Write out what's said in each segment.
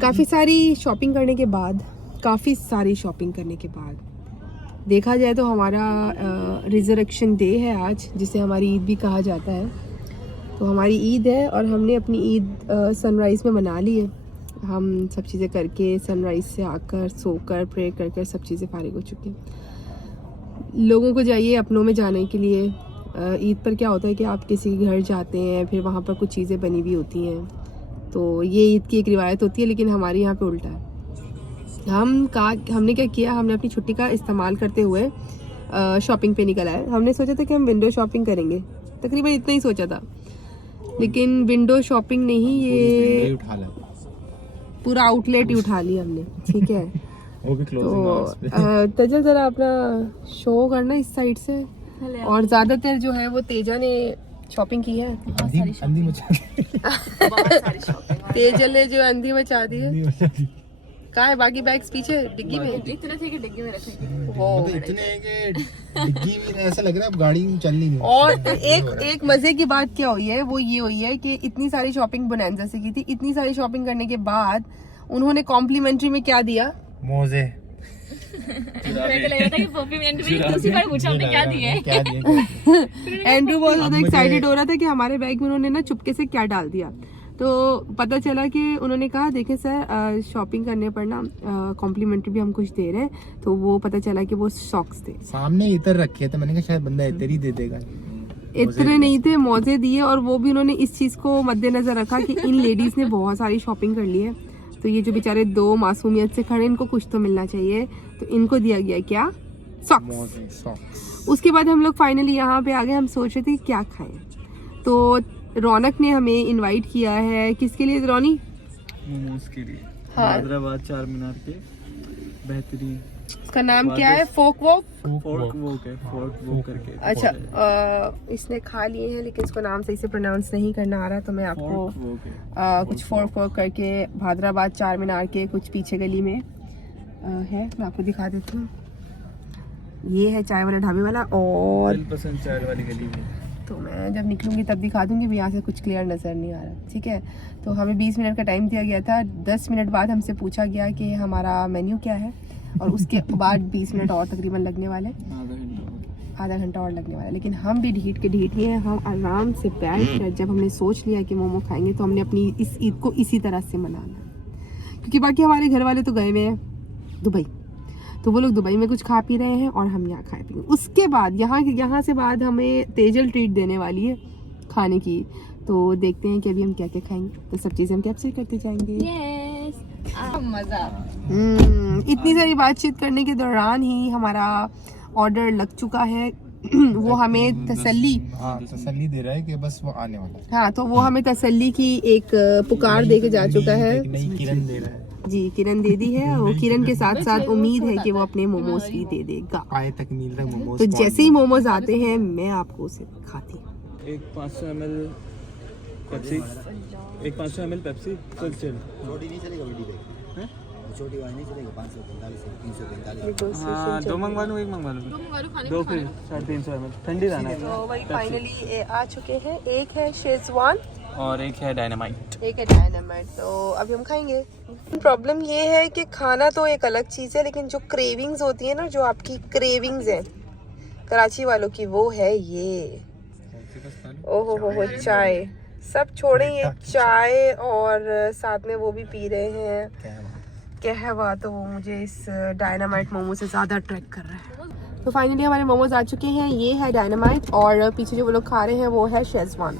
काफ़ी सारी शॉपिंग करने के बाद देखा जाए तो हमारा रिजरेक्शन डे है आज, जिसे हमारी ईद भी कहा जाता है। तो हमारी ईद है और हमने अपनी ईद सनराइज़ में मना ली है। हम सब चीज़ें करके सनराइज़ से आकर सोकर प्रे कर सब चीज़ें फारिग हो चुकी हैं। लोगों को चाहिए अपनों में जाने के लिए। ईद पर क्या होता है कि आप किसी के घर जाते हैं, फिर वहाँ पर कुछ चीज़ें बनी हुई होती हैं, तो ये ईद की एक रिवायत होती है। लेकिन हमारे यहाँ पे उल्टा है। हमने क्या किया, हमने अपनी छुट्टी का इस्तेमाल करते हुए शॉपिंग पे निकल आए। हमने सोचा था कि हम विंडो शॉपिंग करेंगे, तकरीबन इतना ही सोचा था। लेकिन विंडो शॉपिंग नहीं, ये पूरा आउटलेट ही उठा लिया हमने। ठीक है वो भी तो तजल जरा अपना शो करना इस साइड से। और ज्यादातर जो है वो तेजा ने शॉपिंग की है। अंधी मचा तेजल ने जो अंधी मचा दी है। कहाँ है बाकी बैग्स? पीछे डिग्गी में। इतने थे कि डिग्गी में रखेंगे। मतलब इतने हैं कि डिग्गी में ऐसा लग रहा है अब गाड़ी चल नहीं रही। और एक मजे की बात क्या हुई है, वो ये हुई है कि इतनी सारी शॉपिंग बोनांजा से की थी। इतनी सारी शॉपिंग करने के बाद उन्होंने कॉम्प्लीमेंट्री में क्या दिया? मोजे। एंड्रू बहुत ज्यादा एक्साइटेड हो रहा था कि हमारे बैग में उन्होंने ना चुपके से क्या डाल दिया। तो पता चला कि उन्होंने कहा देखें सर, शॉपिंग करने पर ना कॉम्प्लीमेंट्री भी हम कुछ दे रहे हैं। तो वो पता चला कि वो सॉक्स थे। सामने इतर रखे थे, मैंने कहा शायद बंदा इतर ही दे देगा। इतने नहीं थे, मौजे दिए। और वो भी उन्होंने इस चीज को मद्देनजर रखा कि इन लेडीज ने बहुत सारी शॉपिंग कर ली है, तो ये जो बेचारे दो मासूमियत से खड़े, इनको कुछ तो मिलना चाहिए। तो इनको दिया गया क्या? सॉक्स। उसके बाद हम लोग फाइनली यहाँ पे आ गए। हम सोच रहे थे क्या खाएं, तो रौनक ने हमें इनवाइट किया है। किसके लिए रौनी? मोमोज के लिए। हाँ। हैदराबाद चार मीनार के बेहतरीन। उसका नाम क्या है? फोक वोक करके। अच्छा, इसने खा लिए हैं लेकिन इसको नाम सही से प्रोनाउंस नहीं करना आ रहा, तो मैं आपको कुछ फोक करके हैदराबाद चार मीनार के कुछ पीछे गली में है, मैं आपको दिखा देती हूँ। ये है चाय वाला ढाबे वाला। और पसंद चाय वाली गली में, तो मैं जब निकलूंगी तब दिखा दूंगी भी। यहाँ से कुछ क्लियर नज़र नहीं आ रहा। ठीक है, तो हमें 20 मिनट का टाइम दिया गया था। 10 मिनट बाद हमसे पूछा गया कि हमारा मेन्यू क्या है, और उसके बाद 20 मिनट और तकरीबन लगने वाले, आधा घंटा और लगने वाला। लेकिन हम भी ढीठ के ढीठ ही हैं। हम आराम से बैठ कर, जब हमने सोच लिया कि मोमो खाएंगे, तो हमने अपनी इस ईद को इसी तरह से मनाना, क्योंकि बाकी हमारे घर वाले तो गए हुए हैं दुबई, तो वो लोग दुबई में कुछ खा पी रहे हैं और हम यहाँ खाए पिएंगे। उसके बाद यहाँ से बाद हमें तेजल ट्रीट देने वाली है खाने की। तो देखते हैं कि अभी हम क्या क्या खाएंगे, तो सब चीज़ें हम कैप्चर करते जाएंगे। मजा। इतनी सारी बातचीत करने के दौरान ही हमारा ऑर्डर लग चुका है। वो हमें तसल्ली दे रहा है कि बस वो आने वाला है। हाँ, तो वो हमें तसल्ली की एक पुकार दे के जा चुका है। नई किरण दे रहा है जी, किरण दे दी है। और किरण के साथ साथ उम्मीद है कि वो अपने मोमोज भी दे देगा। पाए तक मिल रहा मोमोज। तो जैसे ही मोमोज आते हैं मैं आपको उसे खाती हूँ। एक 500 ml पेप्सी, एक 500 ml पेप्सी। चल छोटी नहीं चलेगा, बड़ी देख छोटी वाली नहीं चलेगा। 545 345। हाँ, दो मंगवा लूँ, एक मंगवा लूँ, दो फिर 350 ml ठंडी रहना है। तो वही फाइनली आ चुके हैं। एक है शेजवान और एक है डायनामाइट। तो अभी हम खाएंगे। प्रॉब्लम ये है कि खाना तो एक अलग चीज़ है, लेकिन जो क्रेविंग्स होती है ना, जो आपकी क्रेविंग्स है कराची वालों की, वो है ये। ओहो हो चाय। सब छोड़ेंगे चाय, और साथ में वो भी पी रहे हैं कहवा। तो वो मुझे इस डायनामाइट मोमो से ज़्यादा अट्रैक्ट कर रहा है। तो फाइनली हमारे मोमोज आ चुके हैं। ये है डायनामाइट, और पीछे जो वो लोग खा रहे हैं वो है शेजवान।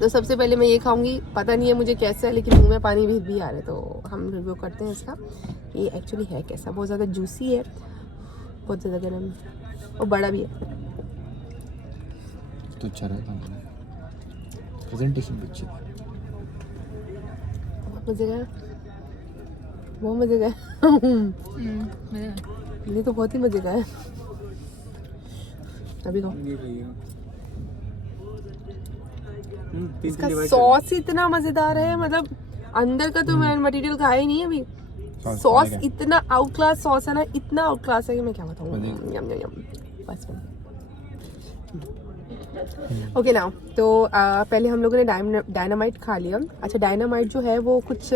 तो सबसे पहले मैं ये खाऊंगी। पता नहीं है मुझे कैसा है, लेकिन मुंह में पानी भी आ रहा है। तो हम रिव्यू करते हैं इसका, ये एक्चुअली है कैसा। बहुत ज़्यादा जूसी है, बहुत ज़्यादा गर्म है, और बड़ा भी है। तो अच्छा रहता है, प्रेजेंटेशन भी अच्छी है। बहुत मज़े का, बहुत मज़े का। ये तो बहुत ही मज़े का है। अभी खाओ। इसका सॉस इतना मजेदार है, मतलब अंदर का तो मैं मटेरियल खाया ही नहीं है अभी। सॉस इतना आउट क्लास सॉस है ना, इतना आउट क्लास है कि मैं क्या बताऊँ। यम यम यम। बस ओके नाउ तो पहले हम लोगों ने डायनामाइट खा लिया। अच्छा, डायनामाइट जो है वो कुछ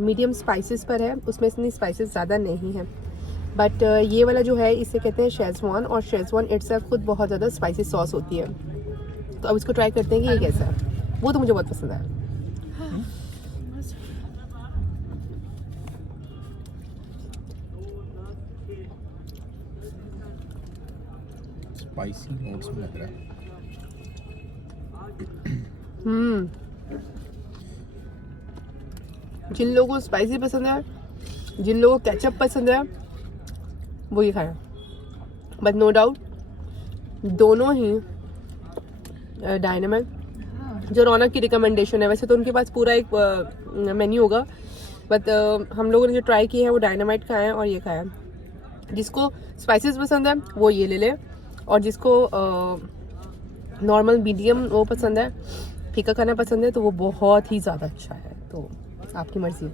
मीडियम स्पाइसेस पर है, उसमें इतनी स्पाइसेस ज़्यादा नहीं है। बट ये वाला जो है इसे कहते हैं शेजवान, और शेजवान इट्सेल्फ खुद बहुत ज़्यादा स्पाइसी सॉस होती है। तो अब इसको ट्राई करते हैं कि ये कैसा है। वो तो मुझे बहुत पसंद आया। स्पाइसी नोट्स में लग रहा है। जिन लोगों को स्पाइसी पसंद है, जिन लोगों को केचप पसंद है, वो ये खाएं। बट नो डाउट दोनों ही डायनामाइट जो रौनक की रिकमेंडेशन है, वैसे तो उनके पास पूरा एक मेन्यू होगा, बट हम लोगों ने जो ट्राई किए हैं वो डायनामाइट खाए हैं और ये खाया है। जिसको स्पाइसेस पसंद है वो ये ले ले, और जिसको नॉर्मल मीडियम वो पसंद है, फीका खाना पसंद है, तो वो बहुत ही ज़्यादा अच्छा है। तो आपकी मर्जी।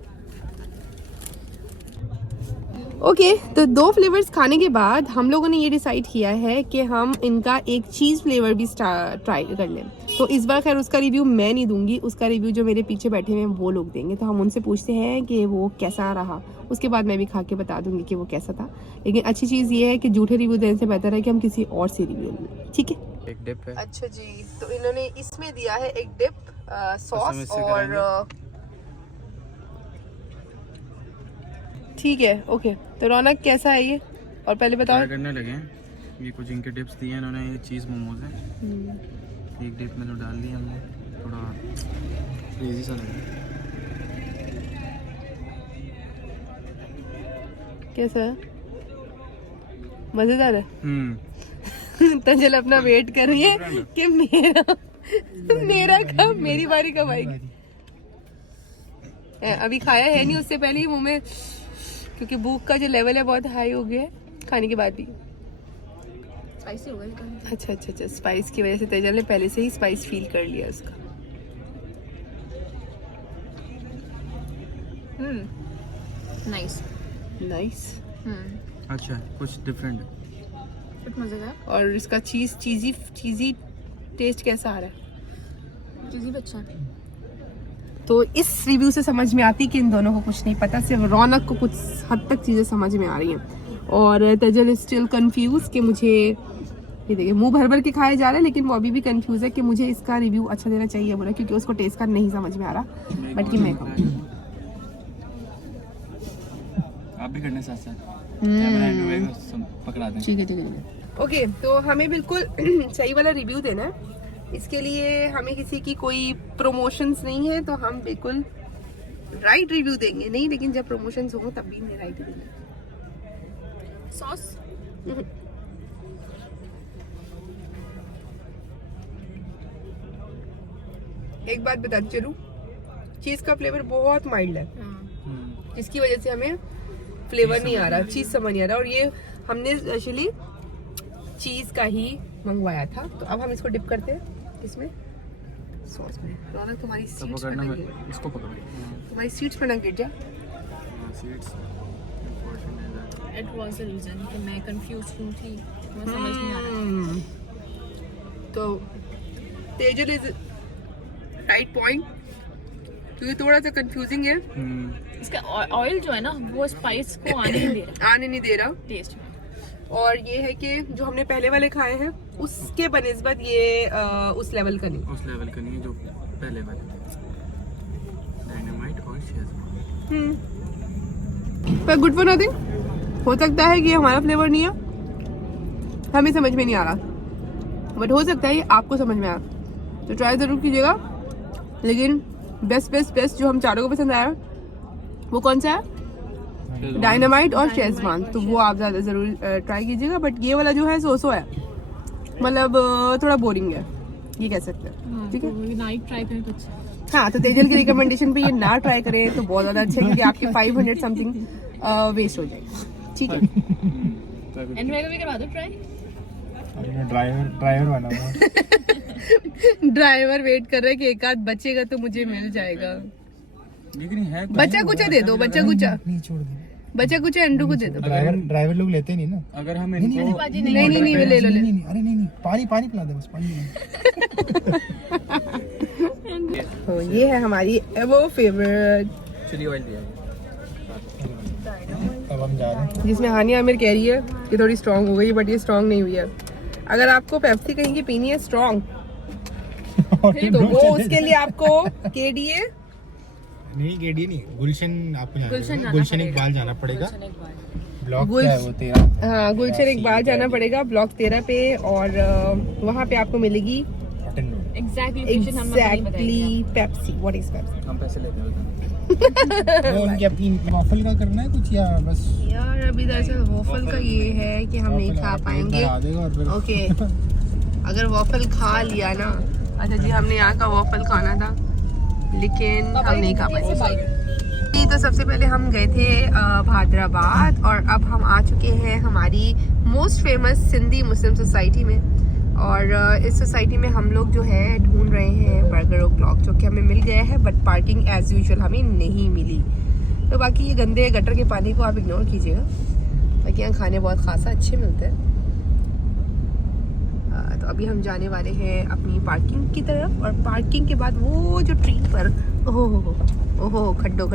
ओके, तो 2 फ्लेवर्स खाने के बाद हम लोगों ने ये डिसाइड किया है कि हम इनका एक चीज़ फ्लेवर भी ट्राई कर लें। तो इस बार खैर उसका रिव्यू मैं नहीं दूंगी, उसका रिव्यू जो मेरे पीछे बैठे हुए हैं वो लोग देंगे। तो हम उनसे पूछते हैं कि वो कैसा रहा, उसके बाद मैं भी खा के बता दूंगी कि वो कैसा था। लेकिन अच्छी चीज़ ये है कि झूठे रिव्यू देने से बेहतर है कि हम किसी और से रिव्यू लें, ठीक है। एक डिप है। अच्छा जी, तो इन्होंने इसमें दिया है एक डिप, सॉस और ठीक है। ओके, तो रौनक कैसा है ये, और पहले बताओ। ट्राई करने लगे हैं। ये कुछ इनके डिप्स दिए हैं इन्होंने। ये चीज़ मोमोज है, एक डिप में तो डाल दी हमने, थोड़ा क्रेजी सा लगा। कैसा है, मजेदार है। तो चल अपना वेट कर रही है कि मेरा कब, मेरी बारी कब आएगी। अभी खाया है नहीं, उससे पहले ही मुंह में, क्योंकि भूख का जो लेवल है बहुत हाई हो गया है खाने के बाद भी। स्पाइसी हो गया। अच्छा, स्पाइस की वजह से तेजल ने पहले से ही स्पाइस फील कर लिया उसका। नाइस। अच्छा, कुछ डिफरेंट है। कुछ मजेदार और इसका चीजी टेस्ट कैसा आ रहा है? चीज़ी भी अच्छा है। तो इस रिव्यू से समझ में आती कि इन दोनों को कुछ नहीं पता, सिर्फ रौनक को कुछ हद तक चीज़ें समझ में आ रही हैं, और तेजल इज स्टिल कंफ्यूज कि मुझे, ये देखिए मुंह भर भर के खाए जा रहा है, लेकिन वो अभी भी कंफ्यूज है कि मुझे इसका रिव्यू अच्छा देना चाहिए बोला, क्योंकि उसको टेस्ट का नहीं समझ में आ रहा। बट कि मैं खाऊं, आप भी करने साथ साथ पकड़ा दें। ठीक है। ओके, तो हमें बिल्कुल सही वाला रिव्यू देना है। इसके लिए हमें किसी की कोई प्रमोशंस नहीं है, तो हम बिल्कुल राइट रिव्यू देंगे। नहीं, लेकिन जब प्रमोशंस हो तब भी नहीं राइट देंगे। सॉस एक बात बताती चलूं, चीज का फ्लेवर बहुत माइल्ड है, जिसकी वजह से हमें फ्लेवर नहीं आ रहा, चीज समझ नहीं आ रहा। और ये हमने एक्चुअली चीज का ही मंगवाया था। तो अब हम इसको डिप करते हैं इसमें, सॉस में। रौनक तुम्हारी सीट्स पर ना गिरे, इसको पकड़ो। तुम्हारी सीट्स पर ना गिर जाए। Seeds it was the reason कि मैं कंफ्यूज क्यों थी, मैं समझ नहीं आ रहा। तो तेजल इज राइट पॉइंट, क्योंकि थोड़ा सा कंफ्यूजिंग है। इसका ऑयल जो है ना वो स्पाइस को आने नहीं दे रहा टेस्ट में। और ये है कि जो हमने पहले वाले खाए हैं उसके बनिस्बत ये उस लेवल का नहीं, उस लेवल का नहीं है जो पहले वाले डायनामाइट और शेजवान। पर गुड फॉर नथिंग। हो सकता है कि हमारा फ्लेवर नहीं है, हमें समझ में नहीं आ रहा, बट हो सकता है ये आपको समझ में आ रहा। तो ट्राई जरूर कीजिएगा। लेकिन बेस्ट जो हम चारों को पसंद आया वो कौन सा है? डायनामाइट और शेजवान। तो वो आप ज़्यादा ज़रूर ट्राई कीजिएगा। बट ये वाला जो है सो है, मतलब थोड़ा बोरिंग है, ये कह सकते हैं। ठीक है, नाइट ट्राई करें तो अच्छा। हाँ, तो तेजल की रिकमेंडेशन पे ये ना ट्राई करें तो बहुत ज़्यादा अच्छा है, क्योंकि आपके 500 समथिंग वेस्ट हो जाएगा। ठीक है, एंड मेरे को भी करवा दो ट्राई। ड्राइवर बना हुआ। ड्राइवर वेट कर रहे हैं कि एक आध बचेगा तो मुझे मिल जाएगा। लेकिन है बच्चा कुचा दे दो, बच्चा कुचा, बचा कुछ अंडू को दे दो। ड्राइवर लोग लेते नहीं ना। अगर हम नहीं, इनको नहीं ले लो। नहीं, अरे नहीं, पानी पिला दे बस, पानी। तो ये है हमारी वो फेवरेट, चिली ऑयल दिया है। अब हम जा रहे हैं। जिसमें हानिया आमिर कह रही है कि थोड़ी स्ट्रांग हो गई, बट ये स्ट्रांग नहीं हुई है। अगर आपको पेप्सी कहीं की पीनी है स्ट्रांग, तो वो उसके लिए आपको KDA नहीं, गेडी नहीं, गुलशन आपको गुलशन जाना गुलशन पड़ेगा। इकबाल जाना पड़ेगा। ब्लॉक गुल- क्या है वो तेरा? हाँ, गुलशन इकबाल जाना पड़ेगा ब्लॉक 13 पे, और वहाँ पे आपको मिलेगी कॉटन रोड। एग्जैक्ट लोकेशन हम नहीं बताएंगे। Exactly Pepsi. What is Pepsi? हम पैसे लेते हैं। वो उनकी अपनी वॉफल का करना है कुछ, या बस यार अभी दरअसल वॉफल का ये है कि हम नहीं खा पाएंगे। आ देगा और फिर ओके, अगर वॉफल खा लिया ना, अच्छा जी हमने यहाँ का वॉफल खाना था लेकिन हम नहीं खा पाएंगे। जी, तो सबसे पहले हम गए थे भादराबाद, और अब हम आ चुके हैं हमारी मोस्ट फेमस सिंधी मुस्लिम सोसाइटी में। और इस सोसाइटी में हम लोग जो है ढूंढ रहे हैं बर्गर ओ क्लॉक, जो कि हमें मिल गया है, बट पार्किंग एज यूजुअल हमें नहीं मिली। तो बाकी ये गंदे गटर के पानी को आप इग्नोर कीजिएगा, बाकी यहाँ खाने बहुत खासा अच्छे मिलते हैं। तो अभी हम जाने वाले हैं अपनी पार्किंग की तरफ, और पार्किंग के बाद वो जो ट्री पर ओहो खड्डो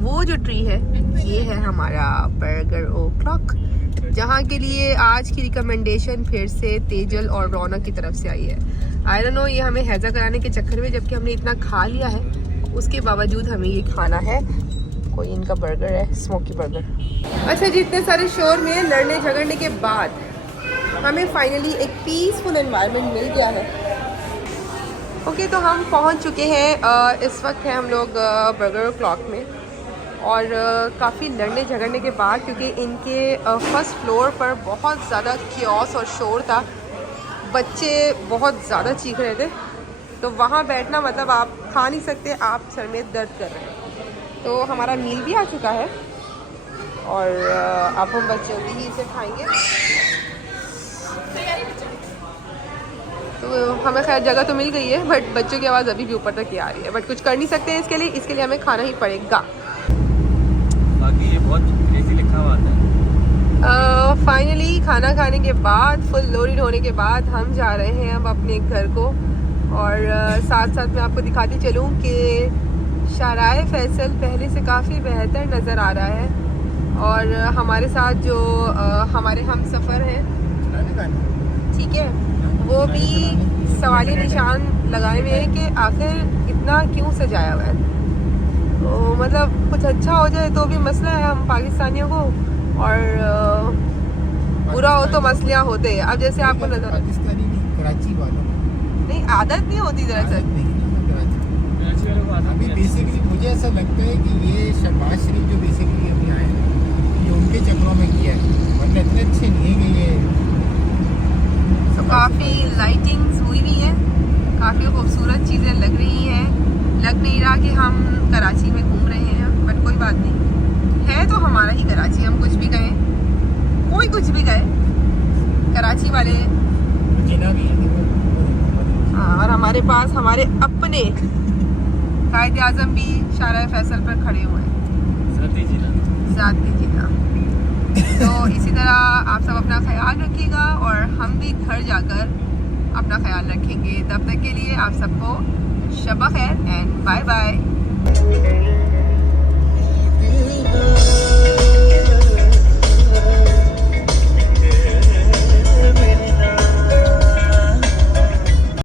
वो जो ट्री है, ये है हमारा बर्गर ओ क्लॉक, जहाँ के लिए आज की रिकमेंडेशन फिर से तेजल और रौनक की तरफ से आई है। आई डोंट नो, ये हमें हैजा कराने के चक्कर में, जबकि हमने इतना खा लिया है, उसके बावजूद हमें ये खाना है। कोई इनका बर्गर है, स्मोकी बर्गर। अच्छा जी, इतने सारे शोर में लड़ने झगड़ने के बाद हमें फाइनली एक पीसफुल एनवायरनमेंट मिल गया है। ओके, तो हम पहुंच चुके हैं। इस वक्त है हम लोग बर्गर क्लॉक में, और काफ़ी लड़ने झगड़ने के बाद, क्योंकि इनके फर्स्ट फ्लोर पर बहुत ज़्यादा क्योस और शोर था, बच्चे बहुत ज़्यादा चीख रहे थे, तो वहाँ बैठना मतलब आप खा नहीं सकते, आप सर में दर्द कर रहे हैं। तो हमारा मील भी आ चुका है, और अब हम बस जल्दी ही इसे खाएंगे। तो हमें खैर जगह तो मिल गई है, बट बच्चों की आवाज़ अभी भी ऊपर तक ही आ रही है, बट कुछ कर नहीं सकते इसके लिए हमें खाना ही पड़ेगा। बाकी ये बहुत क्रेजी लिखा हुआ है। फाइनली खाना खाने के बाद, फुल लोडेड होने के बाद, हम जा रहे हैं अब अपने घर को। और साथ साथ मैं आपको दिखाती चलूँ कि शाहराह फैसल पहले से काफ़ी बेहतर नज़र आ रहा है, और हमारे साथ जो हमारे हम सफ़र हैं, ठीक है, वो भी सवाली निशान लगाए हुए हैं कि आखिर इतना क्यों सजाया हुआ है। तो मतलब कुछ अच्छा हो जाए तो भी मसला है हम पाकिस्तानियों को, और बुरा हो तो मसलियाँ होते हैं। अब जैसे आपको नजर पाकिस्तानी नहीं, कराची वालों को नहीं, आदत नहीं होती दरअसल। कराची वालों को अभी बेसिकली मुझे ऐसा लगता है कि ये शहबाज शरीफ जो बेसिकली अभी आए हैं, ये उनके चक्रों में किया है, वरना इतने अच्छे नहीं है कि ये। तो काफ़ी लाइटिंग्स हुई हुई हैं, काफ़ी खूबसूरत चीज़ें लग रही हैं। लग नहीं रहा कि हम कराची में घूम रहे हैं, बट कोई बात नहीं, है तो हमारा ही कराची। हम कुछ भी कहें, कोई कुछ भी कहे, कराची वाले। जिना भी है, हाँ, और हमारे पास हमारे अपने कायद आज़म भी शाहराह फैसल पर खड़े हुए हैं, ज़ाती जिला। ज़ाती जिला। तो इसी तरह आप सब अपना ख्याल रखिएगा, और हम भी घर जाकर अपना ख्याल रखेंगे। तब तक के लिए आप सबको शब खैर एंड बाय बाय।